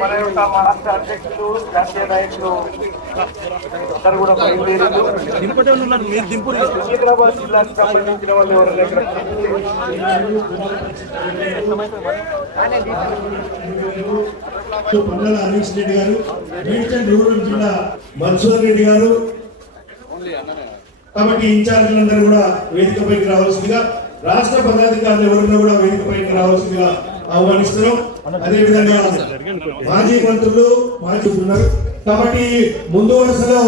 మన యొక్క మహారాష్ట్ర అధ్యక్షులు జాతీయ నాయకులు అందరూ కూడా హైదరాబాద్ జిల్లాకు సంబంధించిన వాళ్ళు ఎవరైనా పండల హరీష్ రెడ్డి గారు, మేడ్చల్ రూరల్ జిల్లా మన్సూర్ రెడ్డి గారు, కాబట్టి ఇన్ఛార్జీలందరూ కూడా వేదికపైకి రావాల్సిందిగా, రాష్ట్ర పదాధికారులు ఎవరైనా కూడా వేదికపైకి రావాల్సిందిగా ఆహ్వానిస్తున్నాం. అదేవిధంగా మాజీ మంత్రులు మాజీ ఉన్నారు కాబట్టి ముందు వరుసలో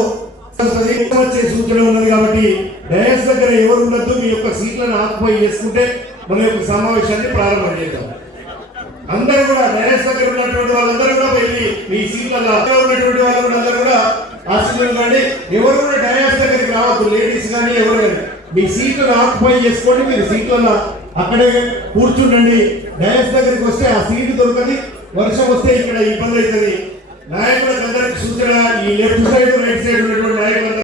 వచ్చే సూచన ఉన్నది కాబట్టి డయాస్ దగ్గర ఎవరు ఉండద్దు, మీ యొక్క సీట్లను ఆక్యుపై చేసుకుంటే మన యొక్క సమావేశాన్ని ప్రారంభం చేద్దాం. అందరూ కూడా డయాస్ దగ్గర ఉన్నటువంటి వాళ్ళందరూ కూడా వెళ్ళి మీ సీట్లలో ఉన్నటువంటి వాళ్ళు కూడా అందరూ కూడా ఆశీర్వాదండి. ఎవరు కూడా డయాస్ దగ్గరికి రావద్దు, లేడీస్ కానీ ఎవరు కానీ మీ సీట్లను ఆక్యుపై చేసుకోండి. మీరు సీట్లలో అక్కడే కూర్చుండండి. డయాస్ దగ్గరికి వస్తే ఆ సీటు దొరకది, వర్షం వస్తే ఇక్కడ ఇబ్బంది అవుతుంది. నాయకులకు అందరికి సూచన, ఈ లెఫ్ట్ సైడ్ రైట్ సైడ్ ఉన్నటువంటి నాయకులు